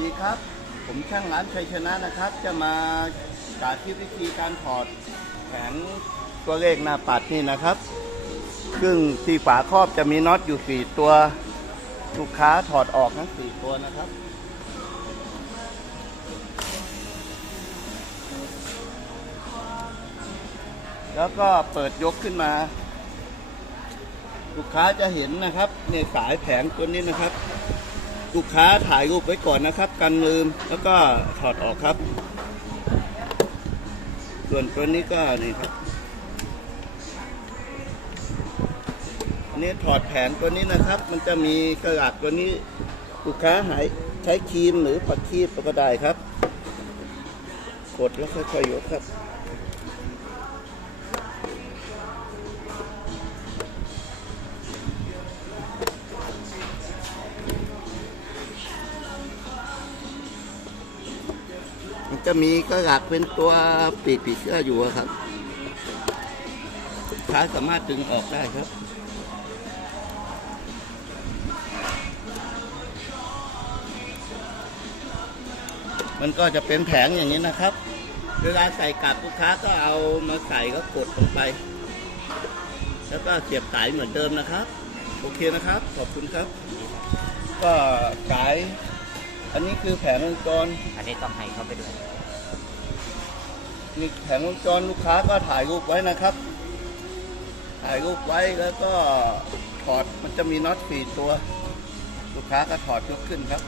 ดีครับ ผมช่างร้านชัยชนะนะครับ จะมาสาธิตวิธีการถอดแผงตัวเลขหน้าปัดนี่นะครับ ซึ่งที่ฝาครอบจะมีน็อตอยู่สี่ตัวลูกค้าถอดออกทั้งสี่ตัวนะครับแล้วก็เปิดยกขึ้นมา ลูกค้าจะเห็นนะครับในสายแผงตัวนี้นะครับ ลูกค้าถ่ายรูปไว้ก่อนนะครับ กันลืมแล้วก็ถอดออกครับ ส่วนตัวนี้ก็นี่ครับอันนี้ถอดแผงตัวนี้นะครับ มันจะมีกระดาษตัวนี้ลูกค้าหายใช้ครีมหรือปักคีบก็ได้ครับ กดแล้วค่อยๆยกครับ มันจะมีกระดาษเป็นตัวปีกผีเสื้ออยู่ครับลูกค้าสามารถดึงออกได้ครับมันก็จะเป็นแผงอย่างนี้นะครับ เวลาใส่กลับลูกค้าก็เอามาใส่ก็กดลงไป แล้วก็เสียบสายเหมือนเดิมนะครับ โอเคนะครับ ขอบคุณครับ ก็สาย อันนี้คือแผงวงจร อันนี้ต้องให้เขาไปด้วยนี่แผงวงจรลูกค้าก็ถ่ายรูปไว้นะครับ ถ่ายรูปไว้แล้วก็ถอดมันจะมีน็อตสี่ตัว ลูกค้าก็ถอดยกขึ้นครับ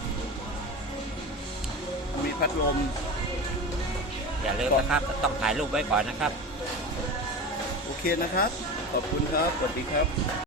มีพัดลม อย่าลืมนะครับ ต้องถ่ายรูปไว้ก่อนนะครับ โอเคนะครับ ขอบคุณครับ สวัสดีครับ